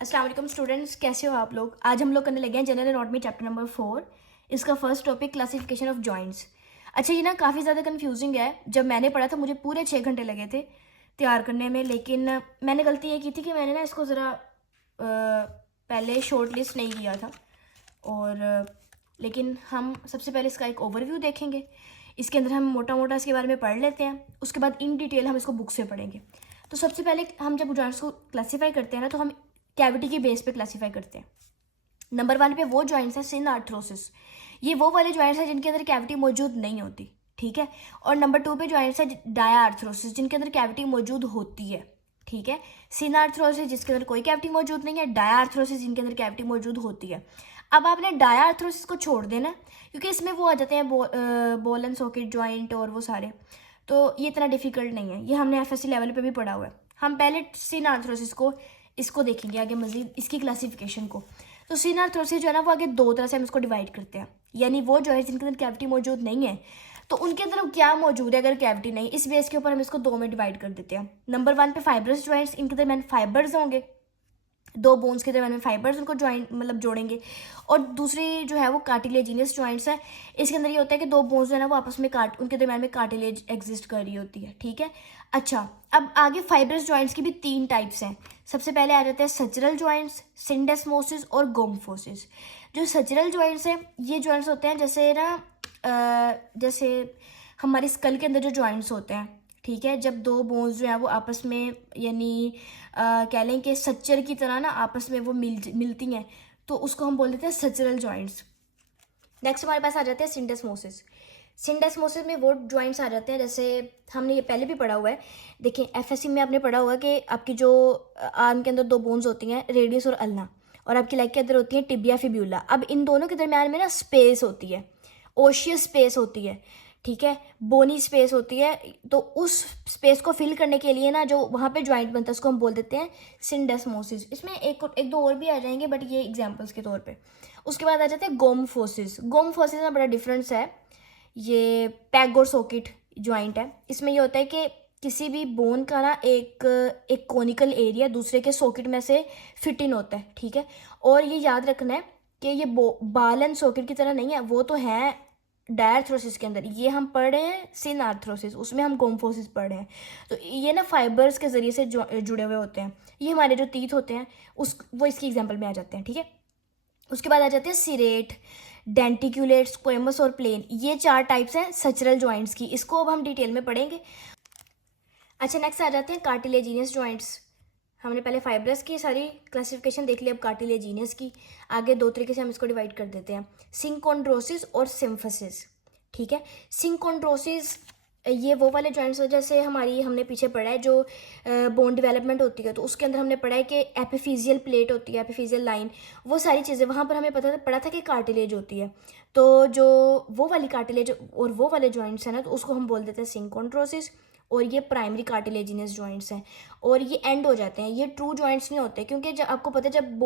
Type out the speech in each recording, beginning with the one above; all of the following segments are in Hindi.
अस्सलाम वालेकुम स्टूडेंट्स, कैसे हो आप लोग। आज हम लोग करने लगे हैं जनरल एनाटॉमी चैप्टर नंबर 4। इसका first topic classification of joints. अच्छा, ये ना काफ़ी ज़्यादा कंफ्यूजिंग है। जब मैंने पढ़ा था मुझे पूरे 6 घंटे लगे थे तैयार करने में, लेकिन मैंने गलती ये की थी कि मैंने ना इसको ज़रा पहले शॉर्ट लिस्ट नहीं किया था। और लेकिन हम सबसे पहले इसका एक ओवरव्यू देखेंगे। इसके अंदर हम मोटा मोटा इसके बारे में पढ़ लेते हैं, उसके बाद इन डिटेल हम इसको बुक से पढ़ेंगे। तो सबसे पहले हम जब जॉइंट्स को क्लासीफाई करते हैं ना, तो हम कैविटी के बेस पे क्लासीफाई करते हैं। नंबर 1 पे वो जॉइंट्स है सिनआर्थरोसिस। ये वो वाले जॉइंट्स हैं जिनके अंदर कैविटी मौजूद नहीं होती, ठीक है। और नंबर 2 पे जॉइंट्स है डायार्थरोसिस, जिनके अंदर कैविटी मौजूद होती है, ठीक है। सिनआर्थरोसिस जिसके अंदर कोई कैविटी मौजूद नहीं है, डायार्थरोसिस जिनके अंदर कैविटी मौजूद होती है। अब आपने डायार्थरोसिस को छोड़ देना, क्योंकि इसमें वो आ जाते हैं बॉल एंड सॉकेट जॉइंट और वो सारे, तो ये इतना डिफिकल्ट नहीं है। ये हमने एफएससी लेवल पे भी पढ़ा हुआ है। हम पहले सिनआर्थरोसिस को इसको देखेंगे आगे मजीद, इसकी क्लासिफिकेशन को। तो सिनआर्थरोसिस जो है ना, वो आगे दो तरह से हम इसको डिवाइड करते हैं। यानी वो जो है जिनके अंदर कैविटी मौजूद नहीं है, तो उनके अंदर क्या मौजूद है अगर कैविटी नहीं, इस बेस के ऊपर हम इसको दो में डिवाइड कर देते हैं। नंबर 1 पे फाइब्रस जॉइंट्स, इनके दरमियान फाइबर्स होंगे, दो बोन्स के दरमियान में फाइबर्स उनको जॉइंट मतलब जोड़ेंगे। और दूसरी जो है वो कार्टिलेजिनियस जॉइंट्स है। इसके अंदर ये होता है कि दो बोन्स जो है ना वो आपस में उनके दरमियान में कार्टिलेज एग्जिस्ट कर रही होती है, ठीक है। अच्छा, अब आगे फाइब्रस जॉइंट्स की भी 3 टाइप्स हैं। सबसे पहले आ जाते हैं सचरल जॉइंट्स, सिंडेस्मोसिस और गोम्फोसिस। जो सचरल जॉइंट्स हैं, ये जॉइंट्स होते हैं जैसे ना जैसे हमारी स्कल के अंदर जो जॉइंट्स होते हैं, ठीक है, जब दो बोन्स जो है वो आपस में यानी कह लें कि सच्चर की तरह ना आपस में वो मिलती हैं, तो उसको हम बोल देते हैं सचरल जॉइंट्स। नेक्स्ट हमारे पास आ जाते हैं सिंडेस्मोसिस। सिंडेस्मोसिस में वो जॉइंट्स आ जाते हैं जैसे हमने ये पहले भी पढ़ा हुआ है। देखिए एफएससी में आपने पढ़ा हुआ कि आपकी जो आर्म के अंदर दो बोन्स होती हैं, रेडियस और अल्ना, और आपकी लेग के अंदर होती है टिबिया फिब्यूला। अब इन दोनों के दरमियान में ना स्पेस होती है, ओशियस स्पेस होती है, ठीक है, बोनी स्पेस होती है। तो उस स्पेस को फिल करने के लिए ना जो वहाँ पे ज्वाइंट बनता है उसको हम बोल देते हैं सिंडेस्मोसिस। इसमें एक दो और भी आ जाएंगे, बट ये एग्जांपल्स के तौर पे। उसके बाद आ जाते हैं गोम्फोसिस। गोम्फोसिस में बड़ा डिफरेंस है। ये पैग और सॉकेट ज्वाइंट है। इसमें ये होता है कि किसी भी बोन का ना एक कोनिकल एरिया दूसरे के सॉकेट में से फिट इन होता है, ठीक है। और ये याद रखना है कि ये बाल एंड सॉकेट की तरह नहीं है, वो तो है डायर्थरोसिस के अंदर। ये हम पढ़ रहे हैं सिनआर्थरोसिस, उसमें हम गोम्फोसिस पढ़ रहे हैं। तो ये ना फाइबर्स के जरिए से जुड़े हुए होते हैं। ये हमारे जो टीथ होते हैं वो इसकी एग्जाम्पल में आ जाते हैं, ठीक है। उसके बाद आ जाते हैं सिरेट, डेंटिक्यूलेट, स्क्वेमस और प्लेन। ये 4 टाइप्स हैं सचरल जॉइंट्स की। इसको अब हम डिटेल में पढ़ेंगे। अच्छा, नेक्स्ट आ जाते हैं कार्टिलेजिनियस जॉइंट्स। हमने पहले फाइब्रस की सारी क्लासिफिकेशन देख ली, अब कार्टिलेजिनियस की। आगे 2 तरीके से हम इसको डिवाइड कर देते हैं, सिंकोंड्रोसिस और सिम्फसिस, ठीक है। सिंकोंड्रोसिस ये वो वाले जॉइंट्स जैसे हमने पीछे पढ़ा है जो बोन डेवलपमेंट होती है, तो उसके अंदर हमने पढ़ा है कि एपिफिजियल प्लेट होती है, एपिफिजियल लाइन, वो सारी चीज़ें वहाँ पर हमें पढ़ा था कि कार्टिलेज होती है। तो जो वो वाली कार्टिलेज और वो वाले जॉइंट्स हैं ना, तो उसको हम बोल देते हैं सिंकोंड्रोसिस। और ये प्राइमरी कार्टिलेजिनस जॉइंट्स हैं, और ये एंड हो जाते हैं। ये ट्रू जॉइंट्स नहीं होते, क्योंकि जब आपको पता है जब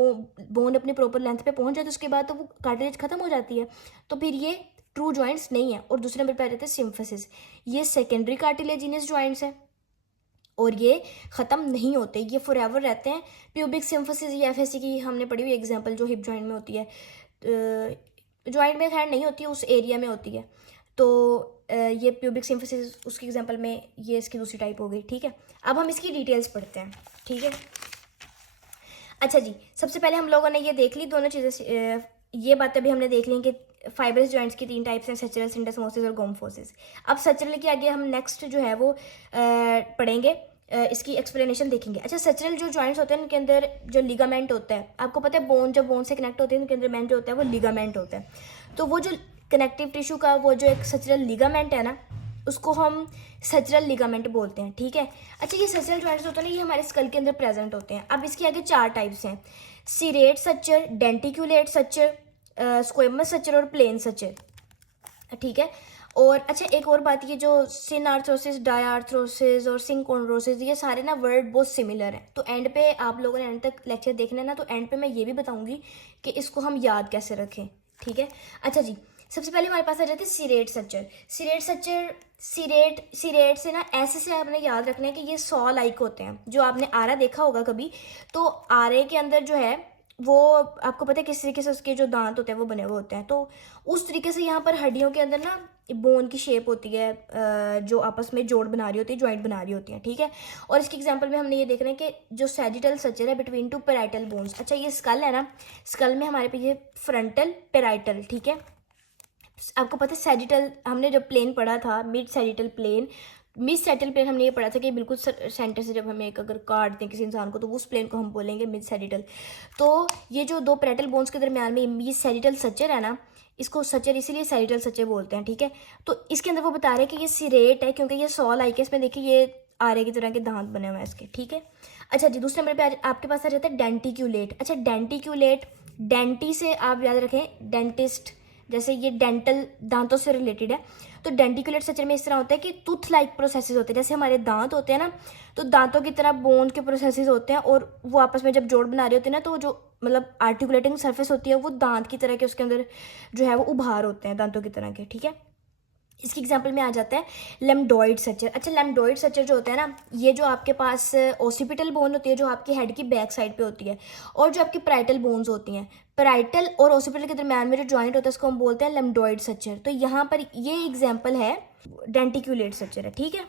बोन अपनी प्रॉपर लेंथ पे पहुंच जाए तो उसके बाद तो वो कार्टिलेज खत्म हो जाती है, तो फिर ये ट्रू जॉइंट्स नहीं है। और दूसरे नंबर पे आ जाते हैं सिम्फसिस। ये सेकेंडरी कार्टिलेजिनस जॉइंट्स हैं और ये ख़त्म नहीं होते, ये फॉर एवर रहते हैं। प्यूबिक सिम्फसिस ये एफएससी की हमने पढ़ी हुई एग्जाम्पल, जो हिप जॉइंट में होती है, जॉइंट में खैर नहीं होती है, उस एरिया में होती है। तो ये प्यूबिक सिम्फसिस उसकी एग्जांपल में ये इसकी दूसरी टाइप हो गई, ठीक है। अब हम इसकी डिटेल्स पढ़ते हैं, ठीक है। अच्छा जी, सबसे पहले हम लोगों ने ये देख ली दोनों चीज़ें, ये बातें भी हमने देख ली कि फाइब्रस जॉइंट्स की 3 टाइप्स हैं, सचरल, सिंडेस्मोसिस और गोम्फोसिस। अब सचरल के आगे हम नेक्स्ट जो है वो पढ़ेंगे, इसकी एक्सप्लेनेशन देखेंगे। अच्छा, सचरल जो जॉइंट्स होते हैं उनके अंदर जो लिगामेंट होता है, आपको पता है बोन जब बोन से कनेक्ट होते हैं उनके अंदर जो होता है वो लिगामेंट होता है। तो वो जो कनेक्टिव टिश्यू का वो जो एक सचरल लिगामेंट है ना, उसको हम सचरल लिगामेंट बोलते हैं, ठीक है। अच्छा, ये सचरल जॉइंट्स होते हैं ना, ये हमारे स्कल के अंदर प्रेजेंट होते हैं। अब इसके आगे 4 टाइप्स हैं, सिरेट सचर, डेंटिक्यूलेट सचर, स्क्वेमस सचर और प्लेन सचर, ठीक है। और अच्छा, एक और बात, ये जो सिनआर्थरोसिस, डायार्थरोसिस और सिंकोंड्रोसिस, ये सारे ना वर्ड बहुत सिमिलर हैं। तो एंड पे आप लोगों ने एंड तक लेक्चर देखना है ना, तो एंड पे मैं ये भी बताऊंगी कि इसको हम याद कैसे रखें, ठीक है। अच्छा जी, सबसे पहले हमारे पास आ जाती है Siret Sachar. Siret Sachar Siret से ना ऐसे से आपने याद रखना है कि ये 100 लाइक होते हैं। जो आपने आरा देखा होगा कभी, तो आरे के अंदर जो है वो आपको पता है किस तरीके से उसके जो दांत होते हैं वो बने हुए होते हैं। तो उस तरीके से यहाँ पर हड्डियों के अंदर ना बोन की शेप होती है, जो आपस में जोड़ बना रही होती है, जॉइंट बना रही होती है, ठीक है। और इसके एग्जांपल में हमने ये देख रहे हैं कि जो सैजिटल सचर है बिटवीन टू पेराइटल बोन्स। अच्छा, ये स्कल है ना, स्कल में हमारे पे ये फ्रंटल पेराइटल, ठीक है। आपको पता है सैजिटल, हमने जब प्लेन पढ़ा था mid sagittal plane, mid sagittal plane हमने ये पढ़ा था कि बिल्कुल सेंटर से जब हमें एक अगर काट दें किसी इंसान को तो उस प्लेन को हम बोलेंगे मिड सैजिटल। तो ये जो दो पेराइटल बोन्स के दरमियान में ये सैजिटल सचर है ना, इसको सचर इसीलिए सैजिटल सचर बोलते हैं, ठीक है। तो इसके अंदर वो बता रहे हैं कि ये सिरेट है क्योंकि ये 100 लाइक है, इसमें देखिए ये आरे की तरह के दांत बने हुए हैं इसके, ठीक है। अच्छा जी, दूसरे नंबर पे आपके पास आ जाता है डेंटिक्यूलेट। अच्छा, डेंटिक्यूलेट, डेंटी से आप याद रखें डेंटिस्ट, जैसे ये डेंटल दांतों से रिलेटेड है। तो डेंटिकुलेट सचर में इस तरह होता है कि टूथ लाइक प्रोसेसेस होते हैं, जैसे हमारे दांत होते हैं ना, तो दांतों की तरह बोन के प्रोसेसेस होते हैं और वो आपस में जब जोड़ बना रहे होते हैं ना, तो जो मतलब आर्टिकुलेटिंग सरफेस होती है वो दांत की तरह के उसके अंदर जो है वो उभार होते हैं दांतों की तरह के, ठीक है। इसकी एग्जाम्पल में आ जाता है लेमडॉइड सचर। अच्छा, लेमडॉइड सचर जो होता है ना, ये जो आपके पास ओसिपिटल बोन होती है जो आपकी हेड की बैक साइड पे होती है, और जो आपकी पैराइटल बोन्स होती हैं, पैराइटल और ओसिपिटल के दरम्यान में जो जॉइंट होता है उसको हम बोलते हैं लेमडॉइड सचर। तो यहाँ पर ये एग्जाम्पल है डेंटिक्यूलेट सचर है, ठीक है।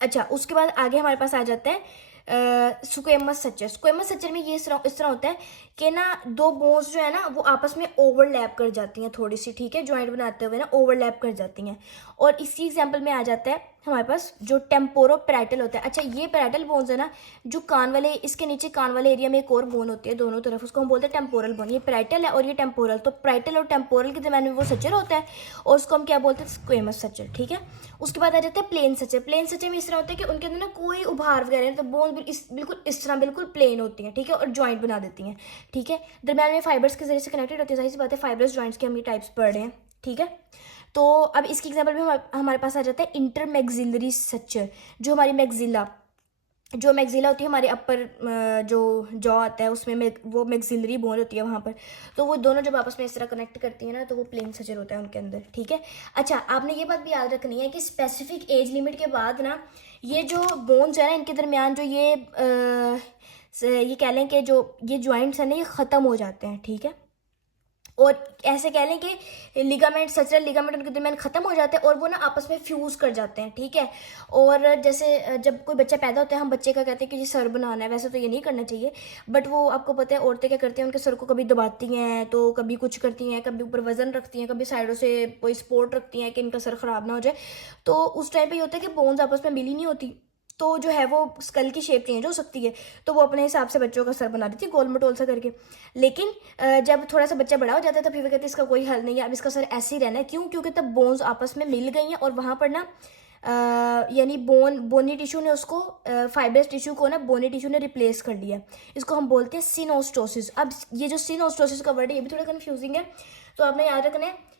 अच्छा, उसके बाद आगे हमारे पास आ जाता है स्क्वेमस सचर। स्क्वेमस सचर में ये इस तरह होता है कि ना दो बोन्स जो है ना वो आपस में ओवरलैप कर जाती हैं थोड़ी सी, ठीक है, जॉइंट बनाते हुए ना ओवरलैप कर जाती हैं। और इसी एग्जांपल में आ जाता है हमारे पास जो टेम्पोरो पैराइटल होता है। अच्छा, ये पैराइटल बोन्स है ना, जो कान वाले, इसके नीचे कान वाले एरिया में एक और बोन होती है दोनों तरफ, उसको हम बोलते हैं टेम्पोरल बोन। ये पैराइटल है और ये टेम्पोरल, तो पैराइटल और टेम्पोरल के दरम्यान में वो सचर होता है और उसको हम क्या बोलते हैं, स्क्वेमस सचर, ठीक है। उसके बाद आ जाता है प्लेन सचर। प्लेन सचर में इस तरह होता है कि उनके अंदर ना कोई उभार वगैरह नहीं, तो बोन बिल्कुल इस तरह बिल्कुल प्लेन होती हैं, ठीक है, और जॉइंट बना देती हैं, ठीक है। दरम्यान में फाइबर्स के जरिए से कनेक्टेड होती है, सही सी बात है, फाइबरस जॉइंट्स के हम ये टाइप्स पढ़ रहे हैं, ठीक है। तो अब इसकी एग्जांपल में हमारे पास आ जाता है इंटरमैक्सिलरी सचर। जो हमारी मैक्सिला होती है हमारे अपर जो जॉ आता है उसमें वो मैक्सिलरी बोन होती है वहाँ पर, तो वो दोनों जब आपस में इस तरह कनेक्ट करती है ना तो वो प्लेन सचर होता है उनके अंदर, ठीक है। अच्छा, आपने ये बात भी याद रखनी है कि स्पेसिफिक एज लिमिट के बाद ना ये जो बोन्स है ना इनके दरमियान जो ये कह लें कि जो ये जॉइंट्स हैं ना ये ख़त्म हो जाते हैं, ठीक है। और ऐसे कह लें कि लिगामेंट, सचरल लिगामेंट उनके दरमियान ख़त्म हो जाते हैं और वो ना आपस में फ्यूज़ कर जाते हैं, ठीक है। और जैसे जब कोई बच्चा पैदा होता है हम बच्चे का कहते हैं कि ये सर बनाना है, वैसे तो ये नहीं करना चाहिए, बट वो आपको पता है औरतें क्या करती हैं, उनके सर को कभी दबाती हैं तो कभी कुछ करती हैं, कभी ऊपर वजन रखती हैं, कभी साइडों से कोई सपोर्ट रखती हैं कि इनका सर ख़राब ना हो जाए। तो उस टाइम पर ये होता है कि बोन्स आपस में मिली नहीं होती, तो जो है वो स्कल की शेप चेंज हो सकती है, तो वो अपने हिसाब से बच्चों का सर बना देती है गोल मटोल सा करके। लेकिन जब थोड़ा सा बच्चा बड़ा हो जाता है तो फिर वो कहते हैं इसका कोई हल नहीं है, अब इसका सर ऐसे ही रहना है। क्यों? क्योंकि तब बोन्स आपस में मिल गई हैं और वहाँ पर ना यानी बोनी टिश्यू ने उसको फाइब्रस टिश्यू को ना बोनी टिश्यू ने रिप्लेस कर लिया। इसको हम बोलते हैं सिनोस्टोसिस। अब ये जो सिनोस्टोसिस का वर्ड है ये भी थोड़ा कन्फ्यूजिंग है, तो आपने याद रखना है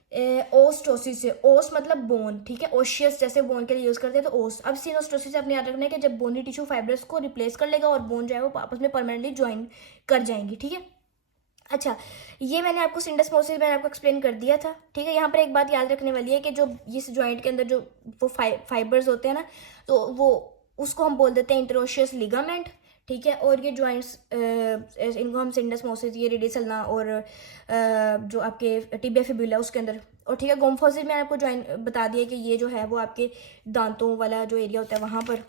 ओस्टोसिस से, ओस मतलब बोन, ठीक है, ओशियस जैसे बोन के लिए यूज करते हैं तो ओस। अब सिनोस्टोसिस से आपने याद रखना है कि जब बोनी टिश्यू फाइब्रस को रिप्लेस कर लेगा और बोन जो है वो आपस में परमानेंटली ज्वाइन कर जाएंगी, ठीक है। अच्छा, ये मैंने आपको सिंडस्मोसिस मैंने आपको एक्सप्लेन कर दिया था, ठीक है। यहाँ पर एक बात याद रखने वाली है कि जो इस ज्वाइंट के अंदर जो वो फाइबर्स होते हैं ना, तो वो उसको हम बोल देते हैं इंटरोशियस लिगामेंट, ठीक है। और ये जॉइंट्स इनको हम सिंडस्मोसिस, ये रेडियस अल्ना और जो आपके टिबिया फिबुला उसके अंदर, और ठीक है गोम्फोसिस मैंने आपको ज्वाइन बता दिया कि ये जो है वो आपके दांतों वाला जो एरिया होता है वहाँ पर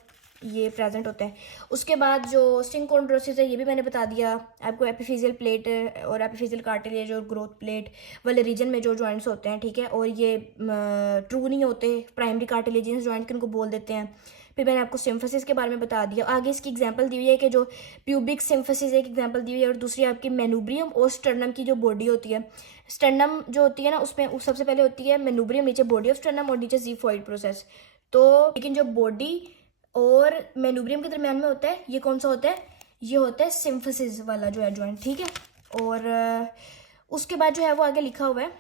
ये प्रेजेंट होता है। उसके बाद जो सिंकोड्रोसिस है ये भी मैंने बता दिया आपको, एपिफिजियल प्लेट और एपिफिजियल कार्टिलेज और ग्रोथ प्लेट वाले रीजन में जो जॉइंट्स होते हैं, ठीक है। और ये ट्रू नहीं होते, प्राइमरी कार्टिलेजियस जॉइंट किनको बोल देते हैं। फिर मैंने आपको सिम्फसिस के बारे में बता दिया। आगे इसकी एग्जांपल दी हुई है कि जो प्यूबिक सिम्फसिस एक एग्जांपल दी हुई है और दूसरी आपकी मेनुब्रियम और स्टर्नम की जो बॉडी होती है। स्टर्नम जो होती है ना उसमें सबसे पहले होती है मेनुब्रियम, नीचे बॉडी ऑफ स्टर्नम और नीचे ज़ीफॉइड प्रोसेस। तो लेकिन जो बॉडी और मेनुब्रियम के दरमियान में होता है ये कौन सा होता है, ये होता है सिम्फसिस वाला जो है जॉइंट, ठीक है। और उसके बाद जो है वो आगे लिखा हुआ है,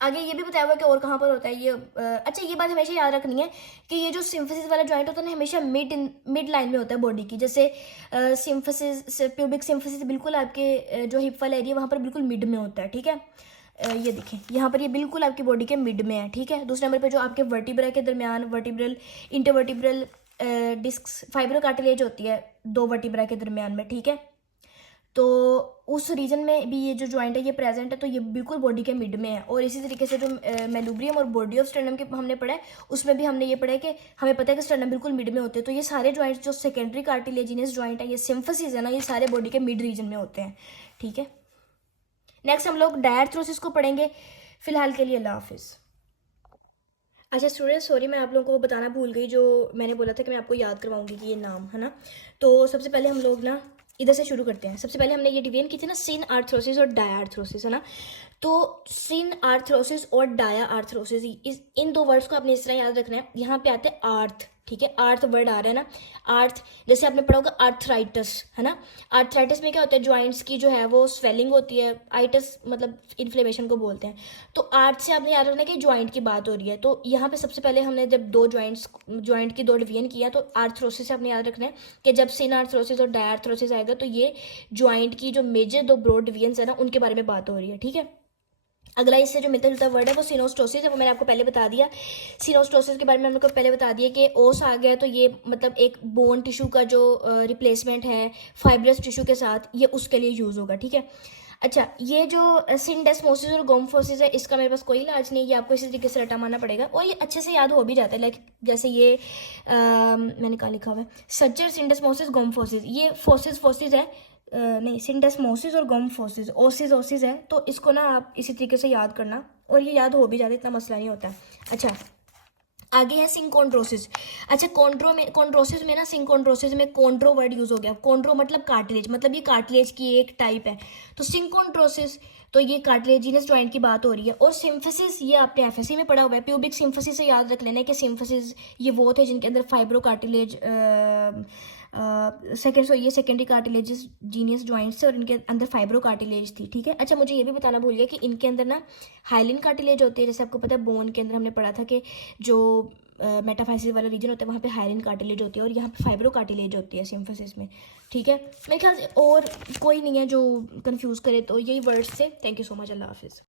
आगे ये भी बताया हुआ है कि और कहाँ पर होता है ये। अच्छा, ये बात हमेशा याद रखनी है कि ये जो सिम्फसिस वाला जॉइंट होता है ना हमेशा मिड लाइन में होता है बॉडी की। जैसे सिम्फसिस, प्यूबिक सिम्फसिस बिल्कुल आपके जो हिप वाला एरिया वहाँ पर बिल्कुल मिड में होता है, ठीक है। ये देखें यहाँ पर ये बिल्कुल आपकी बॉडी के मिड में है, ठीक है। दूसरे नंबर पे जो आपके वर्टिब्रा के दरमियान vertebral intervertebral disc fibrocartilage होती है दो वर्टिब्रा के दरमियान में, ठीक है। तो उस रीजन में भी ये जो जॉइंट है ये प्रेजेंट है, तो ये बिल्कुल बॉडी के मिड में है। और इसी तरीके से जो मेलुब्रियम और बॉडी ऑफ स्टर्नम के हमने पढ़ा है उसमें भी हमने ये पढ़ा है कि हमें पता है कि स्टर्नम बिल्कुल मिड में होते हैं। तो ये सारे जॉइंट्स जो सेकेंडरी कार्टिलेजिनस जॉइंट है, ये सिम्फसिस है ना, ये सारे बॉडी के मिड रीजन में होते हैं, ठीक है। नेक्स्ट हम लोग डायर्थ्रोसिस को पढ़ेंगे। फिलहाल के लिए अल्लाह हाफिज़। अच्छा स्टूडेंट, सॉरी मैं आप लोगों को बताना भूल गई, जो मैंने बोला था कि मैं आपको याद करवाऊंगी कि ये नाम है ना। तो सबसे पहले हम लोग ना इधर से शुरू करते हैं। सबसे पहले हमने ये डिवीजन की थी ना, सिन आर्थ्रोसिस और डायआर्थ्रोसिस, है ना। तो सिन आर्थ्रोसिस और डायआर्थ्रोसिस, इन दो वर्ड्स को आपने इस तरह याद रखना है। यहाँ पे आते हैं आर्थ, ठीक है, आर्थ वर्ड आ रहा है ना, आर्थ। जैसे आपने पढ़ा होगा आर्थराइटिस, है ना। आर्थराइटिस में क्या होता है, जॉइंट्स की जो है वो स्वेलिंग होती है। आइटिस मतलब इन्फ्लेमेशन को बोलते हैं। तो आर्थ से आपने याद रखना कि जॉइंट की बात हो रही है। तो यहाँ पे सबसे पहले हमने जब दो जॉइंट की दो डिवीजन किया, तो आर्थ्रोसिस से आपने याद रखना है कि जब सिन आर्थ्रोसिस और डायआर्थ्रोसिस आएगा तो ये जॉइंट की जो मेजर दो ब्रॉड डिवीजन है ना, उनके बारे में बात हो रही है, ठीक है। अगला इससे जो मिलता जुलता वर्ड है वो सिनोस्टोसिस है, वो मैंने आपको पहले बता दिया। सिनोस्टोसिस के बारे में हमने पहले बता दिया कि ओस आ गया, तो ये मतलब एक बोन टिश्यू का जो रिप्लेसमेंट है फाइब्रस टिश्यू के साथ, ये उसके लिए यूज़ होगा, ठीक है। अच्छा, ये जो सिंडेस्मोसिस और गोम्फोसिस है, इसका मेरे पास कोई इलाज नहीं है, ये आपको इसी तरीके से रटा मारना पड़ेगा और ये अच्छे से याद हो भी जाता है। लाइक जैसे ये मैंने कहा लिखा हुआ है सच्चर सिंडेस्मोसिस गोम्फोसिस, ये फोसिस है, नहीं सिंडेस्मोसिस और गोम्फोसिस, ओसिस है। तो इसको ना आप इसी तरीके से याद करना और ये याद हो भी जाता है, इतना मसला नहीं होता है। अच्छा, आगे है सिंकोंड्रोसिस। अच्छा, कॉन्ड्रोसिस में ना, सिंकोंड्रोसिस में कॉन्ड्रो वर्ड यूज हो गया। कॉन्ड्रो मतलब कार्टिलेज, मतलब ये कार्टिलेज की एक टाइप है। तो सिंकोंड्रोसिस, तो ये कार्टिलेजिनस जॉइंट की बात हो रही है। और सिम्फसिस, ये आपने एफएससी में पढ़ा हुआ है। प्यूबिक सिम्फसिस से याद रख लेना है कि सिम्फसिस ये वो थे जिनके अंदर फाइब्रो कार्टिलेज ये सेकेंडरी कार्टिलेजिस जीनियस जॉइंट्स थे और इनके अंदर फाइब्रो कार्टिलेज थी, ठीक है। अच्छा, मुझे ये भी बताना भूल गया कि इनके अंदर ना हाइलिन कार्टिलेज होती है। जैसे आपको पता है बोन के अंदर हमने पढ़ा था कि जो मेटाफाइसिस वाला रीजन होता है वहाँ पे हाइलिन कार्टिलेज होती है और यहाँ पे फाइब्रो कार्टिलेज होती है सिम्फसिस में, ठीक है। मेरे ख्याल से और कोई नहीं है जो कंफ्यूज करे, तो यही वर्ड्स थे। थैंक यू सो मच, अल्लाह हाफिज़।